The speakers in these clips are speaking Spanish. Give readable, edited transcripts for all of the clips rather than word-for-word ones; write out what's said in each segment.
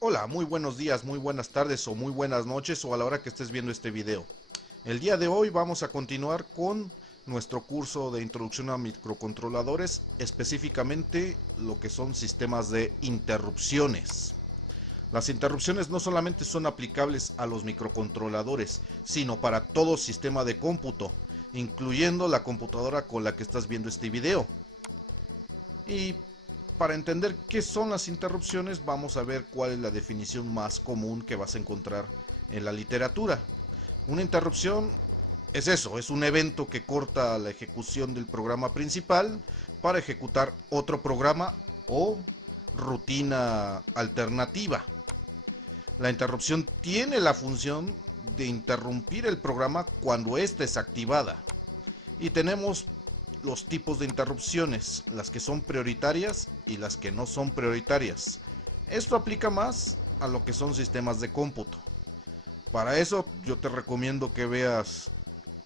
Hola, muy buenos días, muy buenas tardes o muy buenas noches o a la hora que estés viendo este video. El día de hoy vamos a continuar con nuestro curso de introducción a microcontroladores, específicamente lo que son sistemas de interrupciones. Las interrupciones no solamente son aplicables a los microcontroladores, sino para todo sistema de cómputo, incluyendo la computadora con la que estás viendo este video. Y para entender qué son las interrupciones, vamos a ver cuál es la definición más común que vas a encontrar en la literatura. Una interrupción es eso, es un evento que corta la ejecución del programa principal para ejecutar otro programa o rutina alternativa. La interrupción tiene la función de interrumpir el programa cuando ésta es activada. Y tenemos los tipos de interrupciones, las que son prioritarias y las que no son prioritarias. Esto aplica más a lo que son sistemas de cómputo. Para eso yo te recomiendo que veas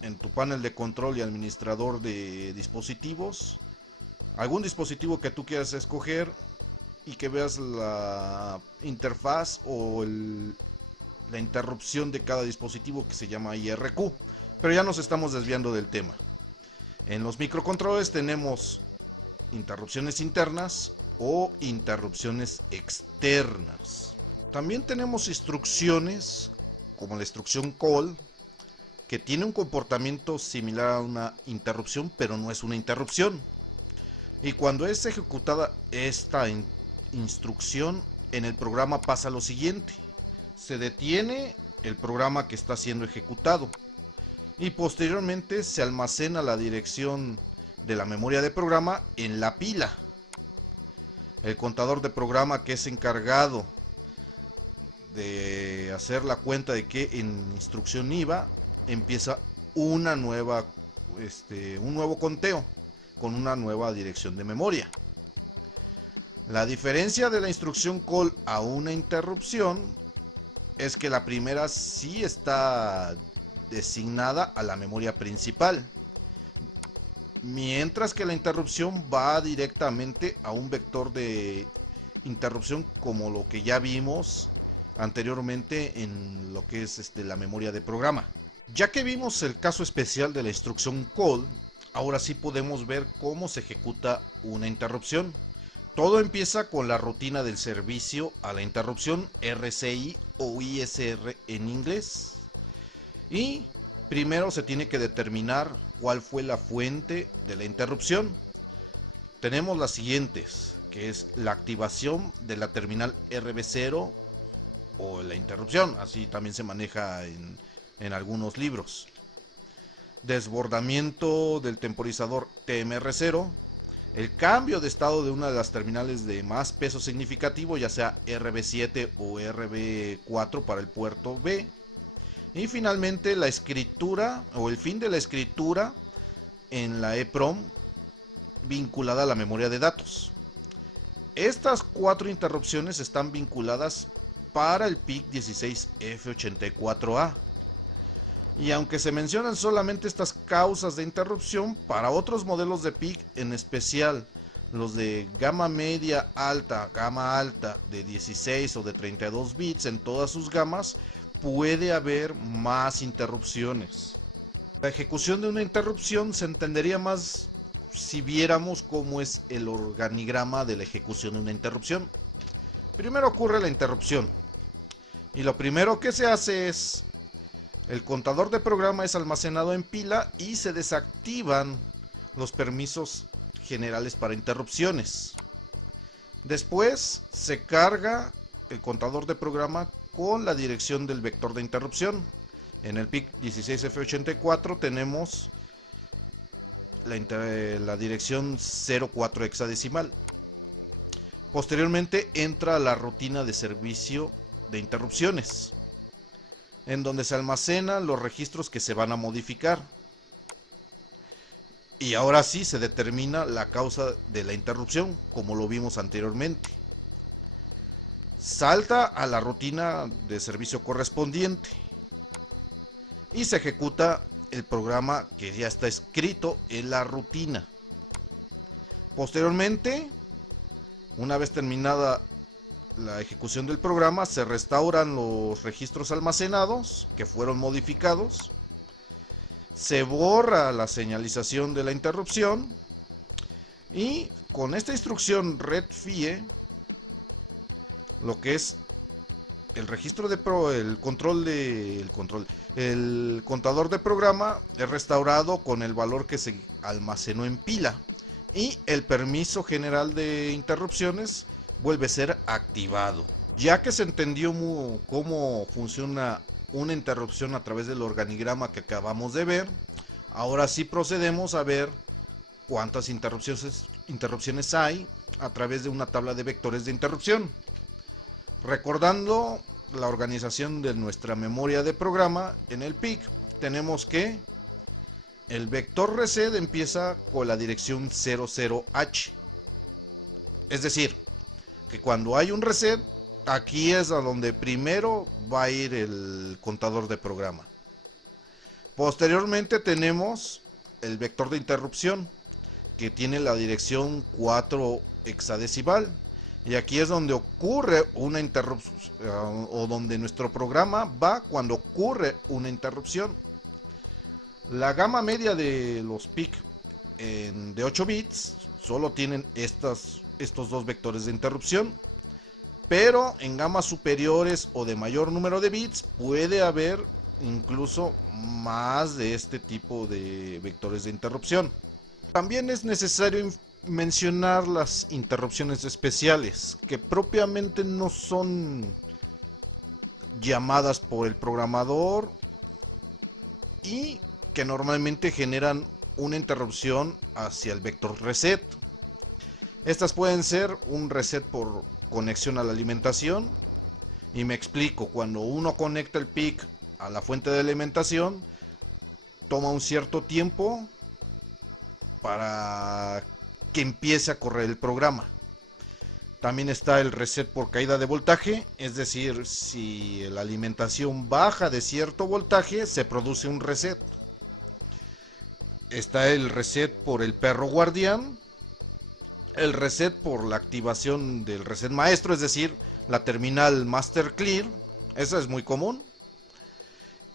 en tu panel de control y administrador de dispositivos algún dispositivo que tú quieras escoger y que veas la interfaz o la interrupción de cada dispositivo, que se llama IRQ. Pero ya nos estamos desviando del tema. En los microcontroladores tenemos interrupciones internas o interrupciones externas. También tenemos instrucciones como la instrucción call, que tiene un comportamiento similar a una interrupción, pero no es una interrupción. Y cuando es ejecutada esta instrucción, en el programa pasa lo siguiente: se detiene el programa que está siendo ejecutado y posteriormente se almacena la dirección de la memoria de programa en la pila. El contador de programa, que es encargado de hacer la cuenta de que en instrucción iba, empieza un nuevo conteo con una nueva dirección de memoria. La diferencia de la instrucción call a una interrupción es que la primera sí está designada a la memoria principal, mientras que la interrupción va directamente a un vector de interrupción, como lo que ya vimos anteriormente en lo que es la memoria de programa. Ya que vimos el caso especial de la instrucción call, ahora sí podemos ver cómo se ejecuta una interrupción. Todo empieza con la rutina del servicio a la interrupción, RCI o ISR en inglés. Y primero se tiene que determinar cuál fue la fuente de la interrupción. Tenemos las siguientes, que es la activación de la terminal RB0 o la interrupción, así también se maneja en algunos libros. Desbordamiento del temporizador TMR0, el cambio de estado de una de las terminales de más peso significativo, ya sea RB7 o RB4 para el puerto B. Y finalmente la escritura o el fin de la escritura en la EPROM vinculada a la memoria de datos. Estas cuatro interrupciones están vinculadas para el PIC 16F84A. Y aunque se mencionan solamente estas causas de interrupción, para otros modelos de PIC, en especial los de gama media alta, gama alta de 16 o de 32 bits en todas sus gamas, puede haber más interrupciones. La ejecución de una interrupción se entendería más si viéramos cómo es el organigrama de la ejecución de una interrupción. Primero ocurre la interrupción, y lo primero que se hace es: el contador de programa es almacenado en pila y se desactivan los permisos generales para interrupciones. Después se carga el contador de programa con la dirección del vector de interrupción. En el PIC 16F84 tenemos la dirección 04 hexadecimal. Posteriormente entra la rutina de servicio de interrupciones, en donde se almacenan los registros que se van a modificar. Y ahora sí se determina la causa de la interrupción, como lo vimos anteriormente. Salta a la rutina de servicio correspondiente y se ejecuta el programa que ya está escrito en la rutina. Posteriormente, una vez terminada la ejecución del programa, se restauran los registros almacenados que fueron modificados, se borra la señalización de la interrupción y con esta instrucción retfie, lo que es el registro de el contador de programa es restaurado con el valor que se almacenó en pila y el permiso general de interrupciones vuelve a ser activado. Ya que se entendió cómo funciona una interrupción a través del organigrama que acabamos de ver, ahora sí procedemos a ver cuántas interrupciones hay a través de una tabla de vectores de interrupción. Recordando la organización de nuestra memoria de programa en el PIC, tenemos que el vector reset empieza con la dirección 00H. Es decir, que cuando hay un reset, aquí es a donde primero va a ir el contador de programa. Posteriormente tenemos el vector de interrupción, que tiene la dirección 4 hexadecimal. Y aquí es donde ocurre una interrupción, o donde nuestro programa va cuando ocurre una interrupción. La gama media de los PIC de 8 bits solo tienen estos dos vectores de interrupción, pero en gamas superiores o de mayor número de bits puede haber incluso más de este tipo de vectores de interrupción. También es necesario mencionar las interrupciones especiales, que propiamente no son llamadas por el programador y que normalmente generan una interrupción hacia el vector reset. Estas pueden ser un reset por conexión a la alimentación, y me explico: cuando uno conecta el PIC a la fuente de alimentación, toma un cierto tiempo para que empiece a correr el programa. También está el reset por caída de voltaje, es decir, si la alimentación baja de cierto voltaje, se produce un reset. Está el reset por el perro guardián, el reset por la activación del reset maestro, es decir, la terminal master clear, esa es muy común.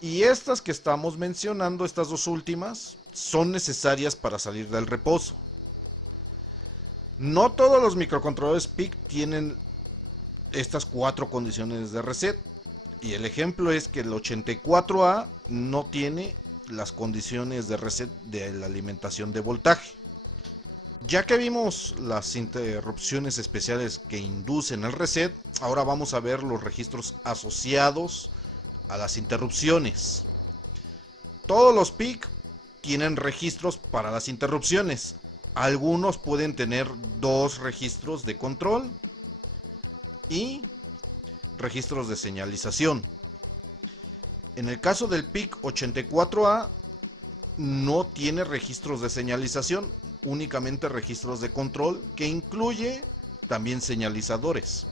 Y estas que estamos mencionando, estas dos últimas, son necesarias para salir del reposo. No todos los microcontroladores PIC tienen estas 4 condiciones de reset. Y el ejemplo es que el 84A no tiene las condiciones de reset de la alimentación de voltaje. Ya que vimos las interrupciones especiales que inducen el reset, ahora vamos a ver los registros asociados a las interrupciones. Todos los PIC tienen registros para las interrupciones. Algunos pueden tener 2 registros de control y registros de señalización. En el caso del PIC 84A no tiene registros de señalización, únicamente registros de control, que incluye también señalizadores.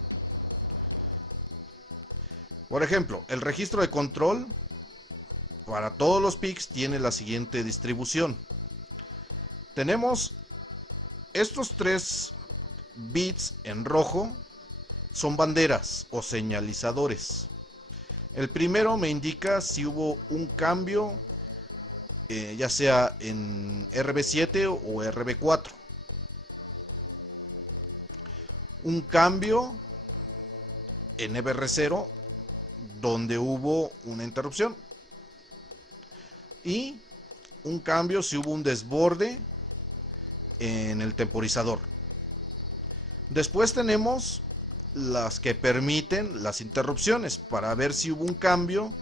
Por ejemplo, el registro de control para todos los PICs tiene la siguiente distribución. Tenemos estos 3 bits en rojo, son banderas o señalizadores. El primero me indica si hubo un cambio, ya sea en RB7 o RB4. Un cambio en EBR0 donde hubo una interrupción. Y un cambio si hubo un desborde en el temporizador. Después tenemos las que permiten las interrupciones para ver si hubo un cambio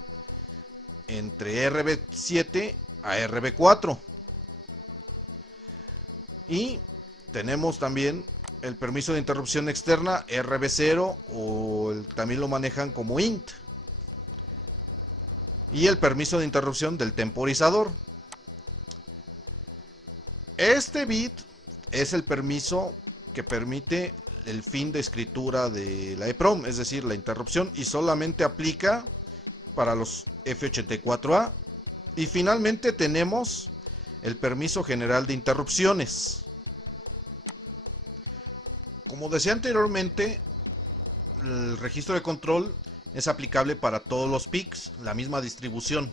entre RB7 a RB4. Y tenemos también el permiso de interrupción externa RB0, o también lo manejan como INT. Y el permiso de interrupción del temporizador. Este bit es el permiso que permite el fin de escritura de la EPROM, es decir, la interrupción, y solamente aplica para los F84A. Y finalmente tenemos el permiso general de interrupciones. Como decía anteriormente, el registro de control es aplicable para todos los PICs, la misma distribución,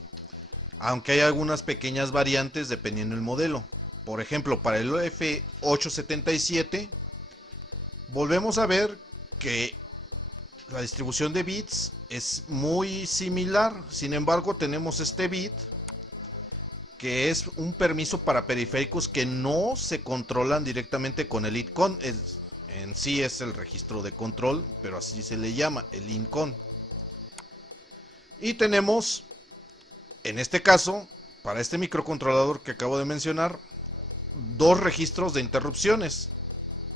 aunque hay algunas pequeñas variantes dependiendo del modelo. Por ejemplo, para el F877 volvemos a ver que la distribución de bits es muy similar. Sin embargo, tenemos este bit que es un permiso para periféricos que no se controlan directamente con el ITCON. En sí es el registro de control, pero así se le llama, el INCON. Y tenemos, en este caso, para este microcontrolador que acabo de mencionar, dos registros de interrupciones,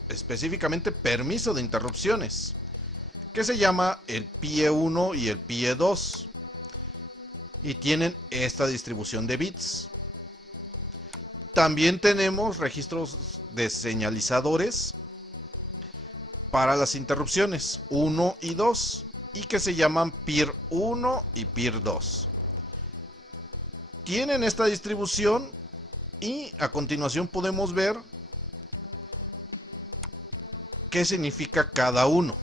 específicamente permiso de interrupciones, que se llama el PIE1 y el PIE2, y tienen esta distribución de bits. También tenemos registros de señalizadores para las interrupciones 1 y 2, y que se llaman PIR 1 y PIR 2. Tienen esta distribución y a continuación podemos ver qué significa cada uno.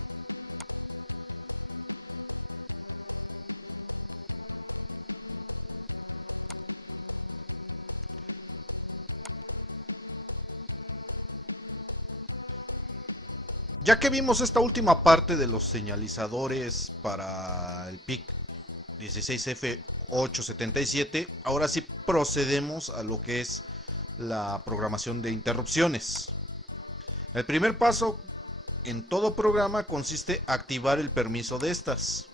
Ya que vimos esta última parte de los señalizadores para el PIC 16F877, ahora sí procedemos a lo que es la programación de interrupciones. El primer paso en todo programa consiste en activar el permiso de estas.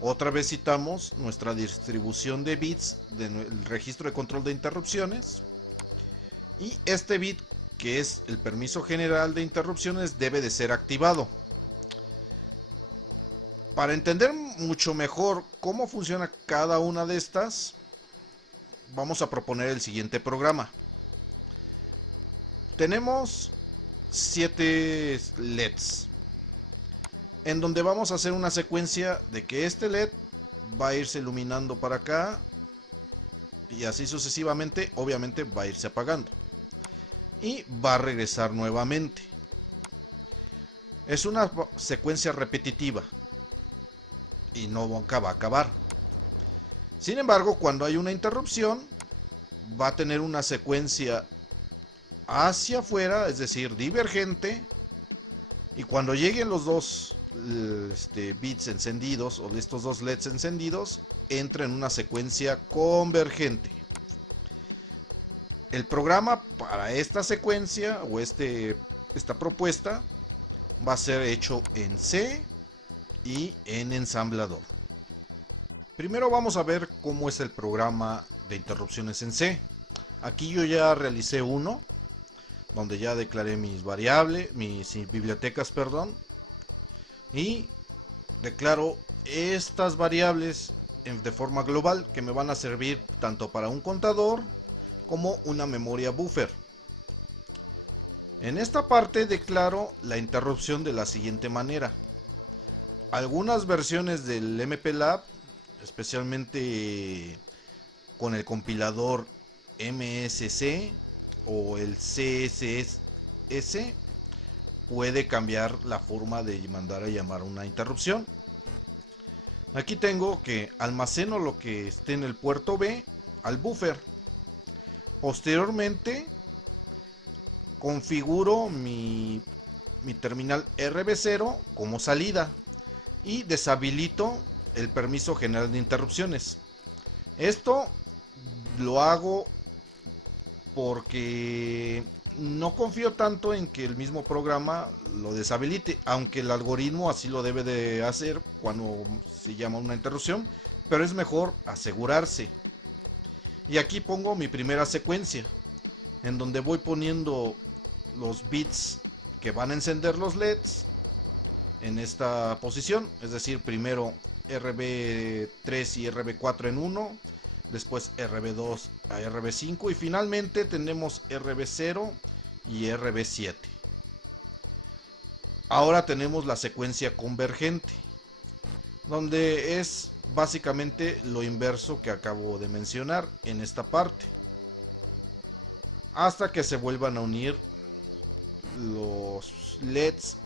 Otra vez citamos nuestra distribución de bits del registro de control de interrupciones, y este bit, que es el permiso general de interrupciones, debe de ser activado. Para entender mucho mejor cómo funciona cada una de estas, vamos a proponer el siguiente programa. Tenemos 7 LEDs, en donde vamos a hacer una secuencia de que este LED va a irse iluminando para acá, y así sucesivamente. Obviamente va a irse apagando y va a regresar nuevamente. Es una secuencia repetitiva y no nunca va a acabar. Sin embargo, cuando hay una interrupción, va a tener una secuencia hacia afuera, es decir, divergente, y cuando lleguen los dos bits encendidos, o estos dos LEDs encendidos, entra en una secuencia convergente. El programa para esta secuencia o esta propuesta va a ser hecho en C y en ensamblador. Primero vamos a ver cómo es el programa de interrupciones en C. Aquí yo ya realicé uno, donde ya declaré mis variables, mis bibliotecas, perdón, y declaro estas variables de forma global, que me van a servir tanto para un contador como una memoria buffer. En esta parte declaro la interrupción de la siguiente manera. Algunas versiones del MPLAB, especialmente con el compilador MSC o el CSS, puede cambiar la forma de mandar a llamar una interrupción. Aquí tengo que almaceno lo que esté en el puerto B al buffer. Posteriormente configuro mi terminal RB0 como salida y deshabilito el permiso general de interrupciones. Esto lo hago porque no confío tanto en que el mismo programa lo deshabilite, aunque el algoritmo así lo debe de hacer cuando se llama una interrupción, pero es mejor asegurarse. Y aquí pongo mi primera secuencia, en donde voy poniendo los bits que van a encender los LEDs en esta posición, es decir, primero RB3 y RB4 en 1, después RB2 a RB5 y finalmente tenemos RB0 y RB7. Ahora tenemos la secuencia convergente, donde es básicamente lo inverso que acabo de mencionar en esta parte, hasta que se vuelvan a unir los LEDs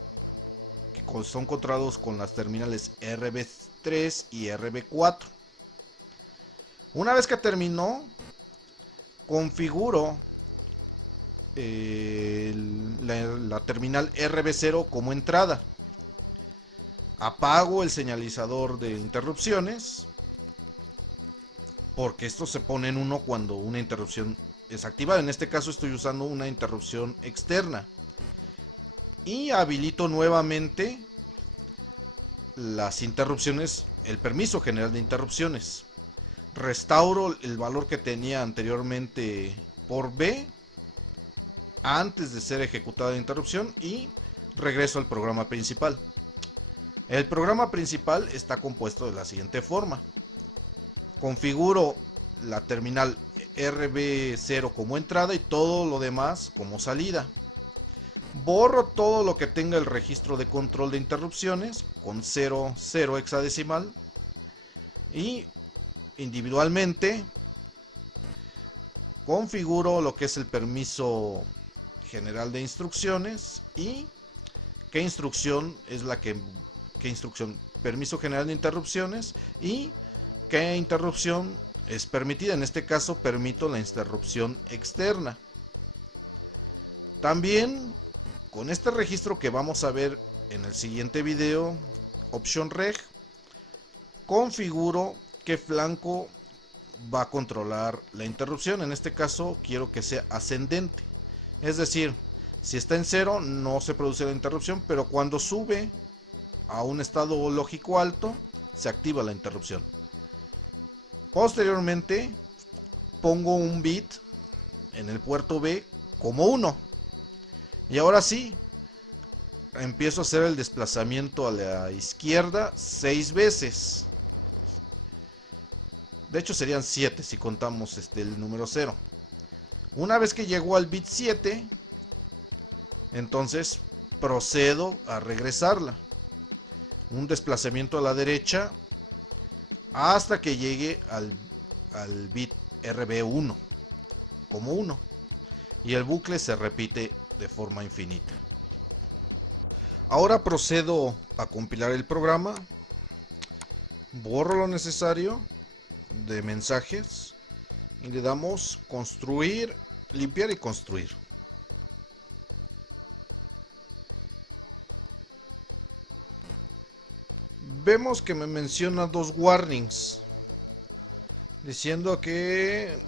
que son controlados con las terminales RB3 y RB4. Una vez que terminó, configuro la terminal RB0 como entrada. Apago el señalizador de interrupciones, porque esto se pone en 1 cuando una interrupción es activada. En este caso estoy usando una interrupción externa. Y habilito nuevamente las interrupciones, el permiso general de interrupciones. Restauro el valor que tenía anteriormente por B antes de ser ejecutada la interrupción y regreso al programa principal. El programa principal está compuesto de la siguiente forma. Configuro la terminal RB0 como entrada y todo lo demás como salida. Borro todo lo que tenga el registro de control de interrupciones con 00 hexadecimal y individualmente configuro lo que es el permiso general de instrucciones y qué instrucción es la que instrucción, permiso general de interrupciones y qué interrupción es permitida. En este caso permito la interrupción externa. También con este registro que vamos a ver en el siguiente video, option reg, configuro qué flanco va a controlar la interrupción. En este caso quiero que sea ascendente, es decir, si está en 0 no se produce la interrupción, pero cuando sube a un estado lógico alto se activa la interrupción. Posteriormente pongo un bit en el puerto B como 1 y ahora sí empiezo a hacer el desplazamiento a la izquierda 6 veces. De hecho serían 7 si contamos el número 0. Una vez que llegó al bit 7, entonces procedo a regresarla. Un desplazamiento a la derecha hasta que llegue al bit RB1 como 1. Y el bucle se repite de forma infinita. Ahora procedo a compilar el programa. Borro lo necesario de mensajes y le damos construir, limpiar y construir. Vemos que me menciona 2 warnings diciendo que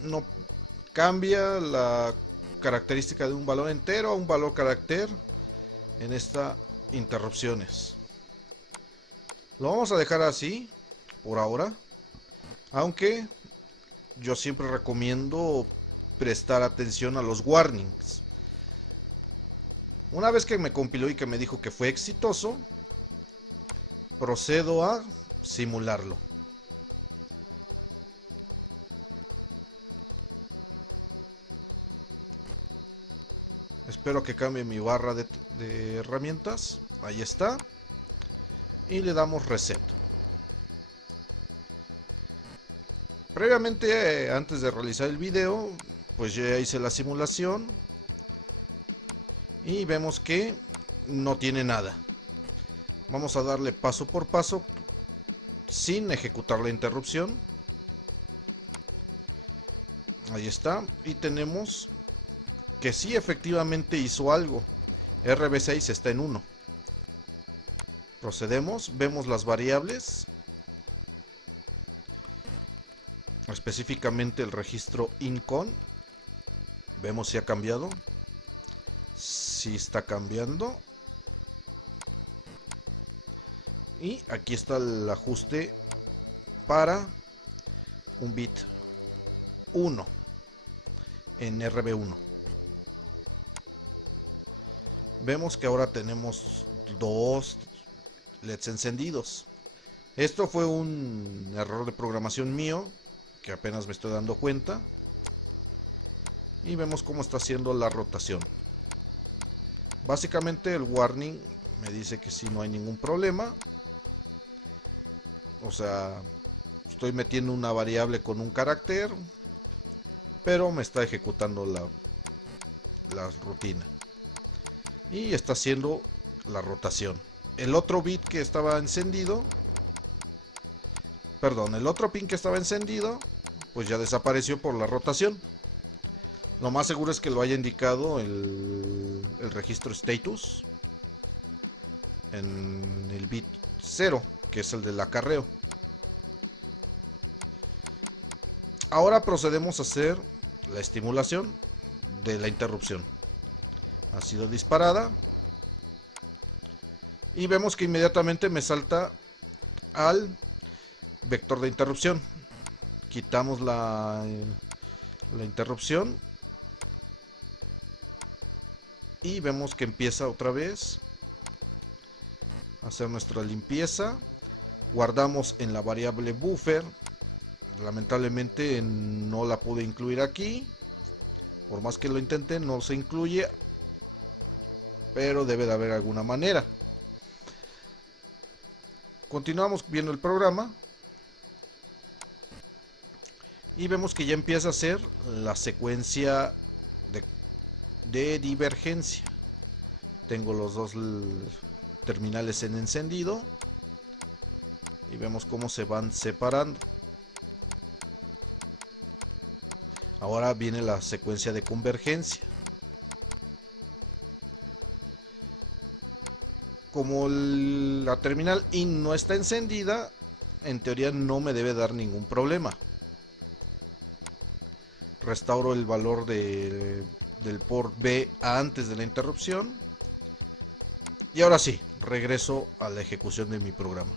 no cambia la característica de un valor entero a un valor carácter en estas interrupciones. Lo vamos a dejar así por ahora, aunque yo siempre recomiendo prestar atención a los warnings. Una vez que me compiló y que me dijo que fue exitoso, procedo a simularlo. Espero que cambie mi barra de herramientas. Ahí está. Y le damos reset. Previamente, antes de realizar el video, pues yo ya hice la simulación. Y vemos que no tiene nada. Vamos a darle paso por paso sin ejecutar la interrupción. Ahí está. Y tenemos que sí efectivamente hizo algo. RB6 está en 1. Procedemos, vemos las variables, específicamente el registro incon. Vemos si ha cambiado. Si está cambiando. Y aquí está el ajuste para un bit 1 en RB1. Vemos que ahora tenemos 2 LEDs encendidos. Esto fue un error de programación mío, que apenas me estoy dando cuenta. Y vemos cómo está haciendo la rotación. Básicamente el warning me dice que si no hay ningún problema. O sea, estoy metiendo una variable con un carácter, pero me está ejecutando la rutina. Y está haciendo la rotación. El otro bit que estaba encendido, perdón, el otro pin que estaba encendido, pues ya desapareció por la rotación. Lo más seguro es que lo haya indicado el registro status en el bit 0, que es el del acarreo. Ahora procedemos a hacer la estimulación de la interrupción. Ha sido disparada y vemos que inmediatamente me salta al vector de interrupción. Quitamos la interrupción y vemos que empieza otra vez a hacer nuestra limpieza. Guardamos en la variable buffer. Lamentablemente no la pude incluir aquí. Por más que lo intente, no se incluye. Pero debe de haber alguna manera. Continuamos viendo el programa. Y vemos que ya empieza a hacer la secuencia de divergencia. Tengo los dos terminales en encendido. Y vemos cómo se van separando. Ahora viene la secuencia de convergencia. Como la terminal in no está encendida, en teoría no me debe dar ningún problema. Restauro el valor del port B antes de la interrupción. Y ahora sí, regreso a la ejecución de mi programa.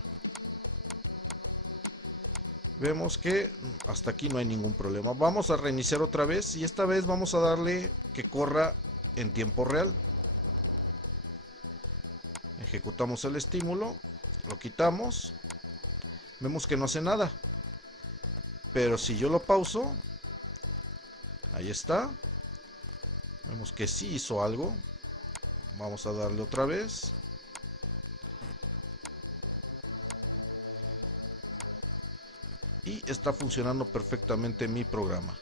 Vemos que hasta aquí no hay ningún problema. Vamos a reiniciar otra vez y esta vez vamos a darle que corra en tiempo real. Ejecutamos el estímulo, lo quitamos. Vemos que no hace nada. Pero si yo lo pauso, ahí está. Vemos que sí hizo algo. Vamos a darle otra vez. Y está funcionando perfectamente mi programa.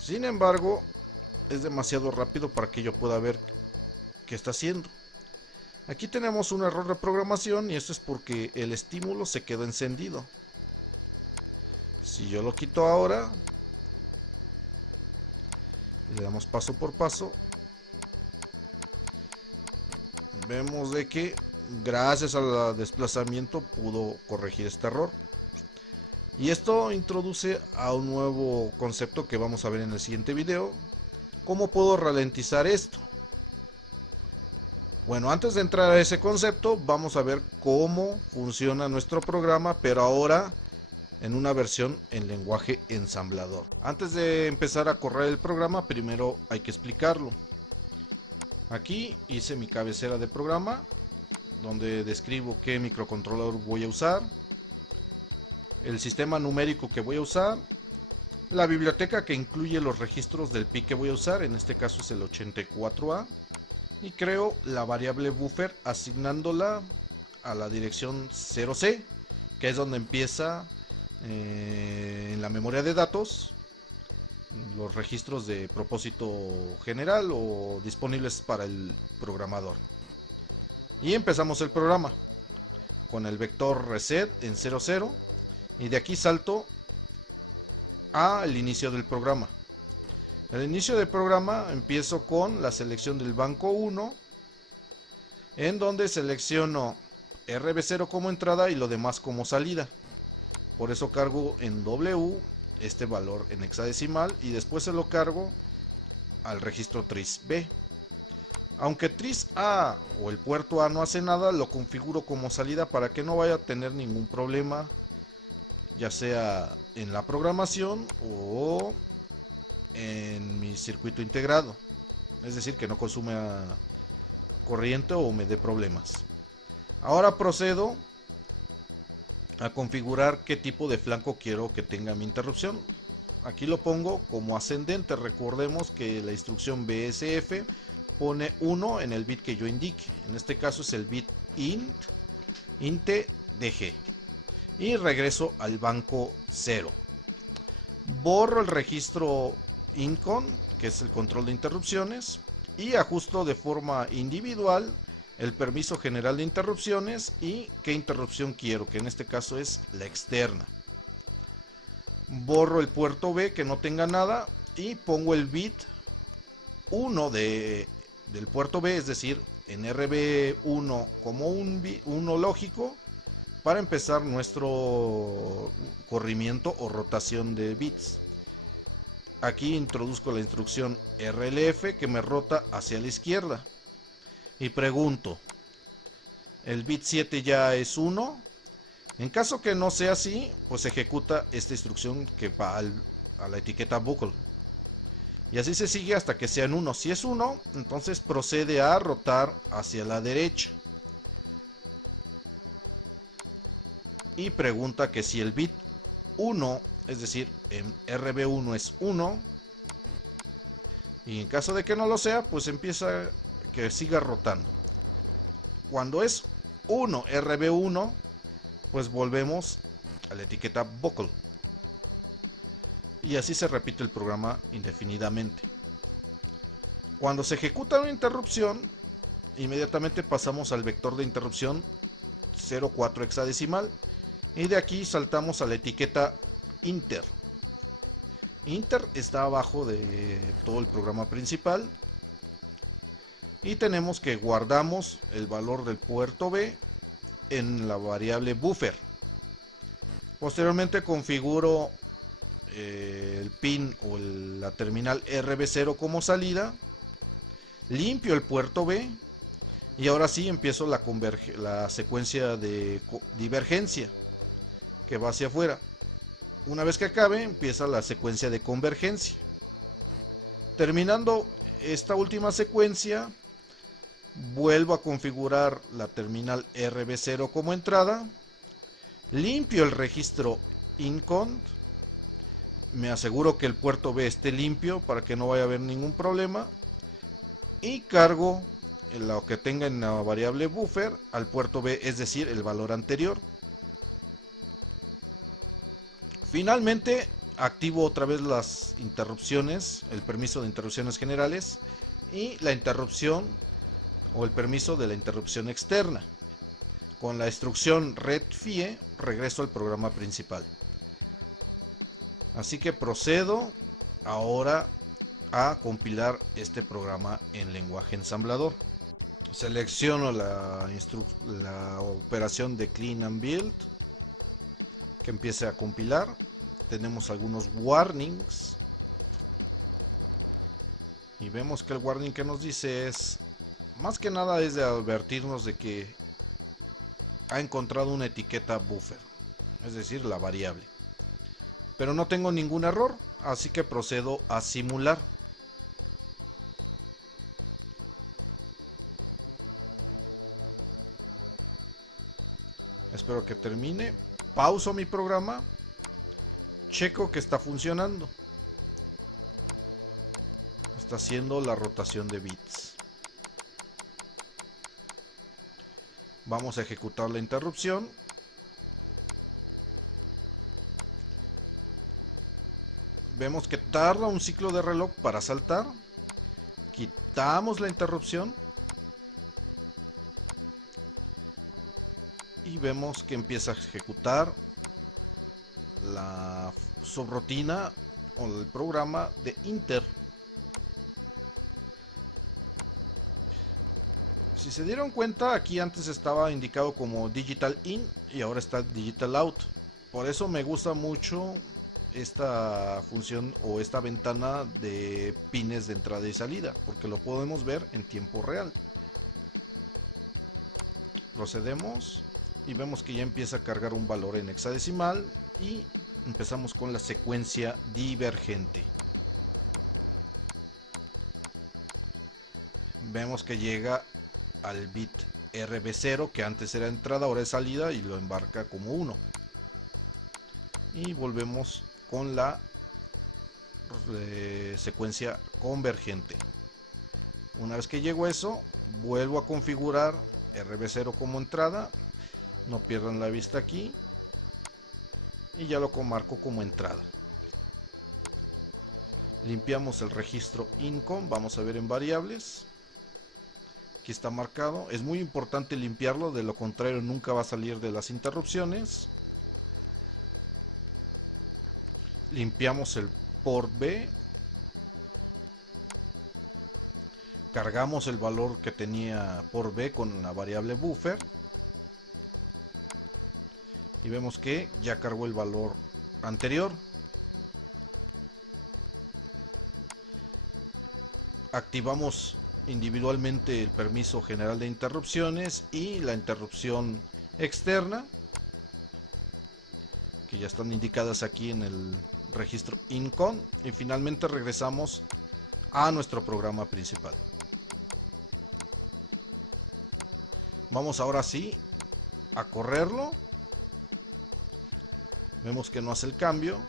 Sin embargo, es demasiado rápido para que yo pueda ver qué está haciendo. Aquí tenemos un error de programación y esto es porque el estímulo se quedó encendido. Si yo lo quito ahora, le damos paso por paso, vemos de que gracias al desplazamiento pudo corregir este error. Y esto introduce a un nuevo concepto que vamos a ver en el siguiente video. ¿Cómo puedo ralentizar esto? Bueno, antes de entrar a ese concepto, vamos a ver cómo funciona nuestro programa, pero ahora en una versión en lenguaje ensamblador. Antes de empezar a correr el programa, primero hay que explicarlo. Aquí hice mi cabecera de programa, donde describo qué microcontrolador voy a usar, el sistema numérico que voy a usar, la biblioteca que incluye los registros del PIC que voy a usar, en este caso es el 84A, y creo la variable buffer asignándola a la dirección 0C, que es donde empieza en la memoria de datos los registros de propósito general o disponibles para el programador. Y empezamos el programa con el vector reset en 00 y de aquí salto al inicio del programa. Al inicio del programa empiezo con la selección del banco 1, en donde selecciono RB0 como entrada y lo demás como salida. Por eso cargo en W este valor en hexadecimal y después se lo cargo al registro tris B. Aunque tris A o el puerto A no hace nada, lo configuro como salida para que no vaya a tener ningún problema, ya sea en la programación o en mi circuito integrado, es decir, que no consuma corriente o me dé problemas. Ahora procedo a configurar qué tipo de flanco quiero que tenga mi interrupción. Aquí lo pongo como ascendente. Recordemos que la instrucción BSF pone 1 en el bit que yo indique. En este caso es el bit int dg. Y regreso al banco 0. Borro el registro incon, que es el control de interrupciones, y ajusto de forma individual el permiso general de interrupciones y qué interrupción quiero, que en este caso es la externa. Borro el puerto B que no tenga nada y pongo el bit 1 del puerto B, es decir, en RB1 como uno lógico, para empezar nuestro corrimiento o rotación de bits. Aquí introduzco la instrucción RLF que me rota hacia la izquierda. Y pregunto, ¿el bit 7 ya es 1? En caso que no sea así, pues ejecuta esta instrucción que va a la etiqueta buckle. Y así se sigue hasta que sean 1. Si es 1, entonces procede a rotar hacia la derecha. Y pregunta que si el bit 1, es decir, en RB1 es 1. Y en caso de que no lo sea, pues empieza que siga rotando. Cuando es 1 RB1, pues volvemos a la etiqueta buckle. Y así se repite el programa indefinidamente. Cuando se ejecuta una interrupción, inmediatamente pasamos al vector de interrupción 04 hexadecimal y de aquí saltamos a la etiqueta inter. Inter está abajo de todo el programa principal y tenemos que guardamos el valor del puerto B en la variable buffer. Posteriormente configuro el pin o la terminal RB0 como salida, limpio el puerto B y ahora sí empiezo la secuencia de divergencia que va hacia afuera. Una vez que acabe, empieza la secuencia de convergencia. Terminando esta última secuencia, vuelvo a configurar la terminal RB0 como entrada, limpio el registro incont, me aseguro que el puerto B esté limpio para que no vaya a haber ningún problema y cargo lo que tenga en la variable buffer al puerto B, es decir, el valor anterior. Finalmente activo otra vez las interrupciones, el permiso de interrupciones generales y la interrupción o el permiso de la interrupción externa. Con la instrucción redfie regreso al programa principal. Así que procedo ahora a compilar este programa en lenguaje ensamblador. Selecciono la operación de clean and build que empiece a compilar. Tenemos algunos warnings y vemos que el warning que nos dice es, más que nada es de advertirnos de que ha encontrado una etiqueta buffer, es decir, la variable. Pero no tengo ningún error, así que procedo a simular. Espero que termine. Pauso mi programa. Checo que está funcionando. Está haciendo la rotación de bits. Vamos a ejecutar la interrupción. Vemos que tarda un ciclo de reloj para saltar. Quitamos la interrupción. Y vemos que empieza a ejecutar la subrutina o el programa de inter. Si se dieron cuenta, aquí antes estaba indicado como digital in y ahora está digital out. Por eso me gusta mucho esta función o esta ventana de pines de entrada y salida, porque lo podemos ver en tiempo real. Procedemos y vemos que ya empieza a cargar un valor en hexadecimal y empezamos con la secuencia divergente. Vemos que llega al bit RB0 que antes era entrada, ahora es salida y lo embarca como 1. y volvemos con la secuencia convergente. Una vez que llego a eso, vuelvo a configurar RB0 como entrada, no pierdan la vista aquí, y ya lo marco como entrada. Limpiamos el registro INCOM, vamos a ver en variables, aquí está marcado, es muy importante limpiarlo, de lo contrario nunca va a salir de las interrupciones. Limpiamos el port B, cargamos el valor que tenía port B con la variable buffer y vemos que ya cargó el valor anterior. Activamos individualmente el permiso general de interrupciones y la interrupción externa, que ya están indicadas aquí en el registro INCOM, y finalmente regresamos a nuestro programa principal. Vamos ahora sí a correrlo. Vemos que no hace el cambio,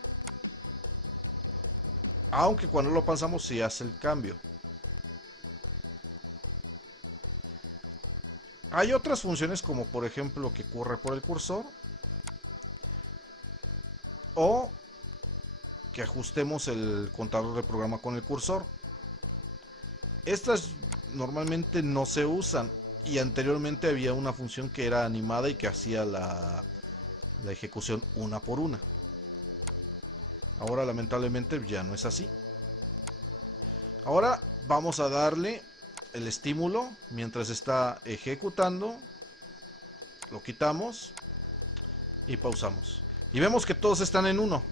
aunque cuando lo pasamos sí hace el cambio. Hay otras funciones, como por ejemplo que corre por el cursor, o que ajustemos el contador de programa con el cursor. Estas normalmente no se usan, y anteriormente había una función que era animada y que hacía la ejecución una por una. Ahora lamentablemente ya no es así. Ahora vamos a darle el estímulo mientras está ejecutando, lo quitamos y pausamos, y vemos que todos están en 1.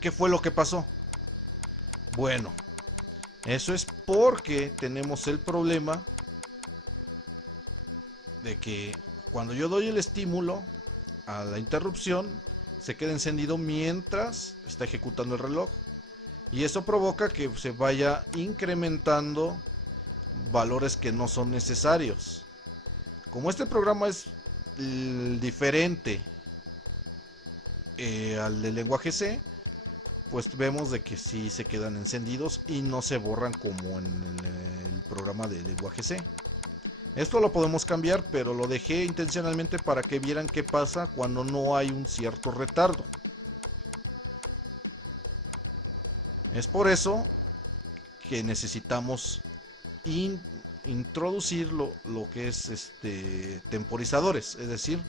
¿Qué fue lo que pasó? Bueno, eso es porque tenemos el problema de que cuando yo doy el estímulo a la interrupción, se queda encendido mientras está ejecutando el reloj, y eso provoca que se vaya incrementando valores que no son necesarios. Como este programa es diferente al del lenguaje C, pues vemos de que sí se quedan encendidos y no se borran como en el programa de lenguaje C. Esto lo podemos cambiar, pero lo dejé intencionalmente para que vieran qué pasa cuando no hay un cierto retardo. Es por eso que necesitamos introducir lo que es temporizadores, es decir,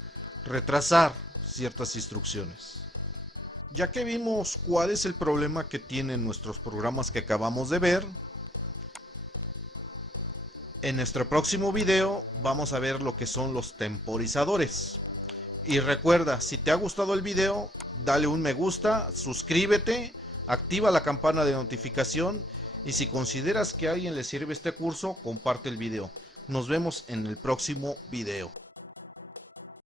retrasar ciertas instrucciones. Ya que vimos cuál es el problema que tienen nuestros programas que acabamos de ver, en nuestro próximo video vamos a ver lo que son los temporizadores. Y recuerda, si te ha gustado el video, dale un me gusta, suscríbete, activa la campana de notificación, y si consideras que a alguien le sirve este curso, comparte el video. Nos vemos en el próximo video.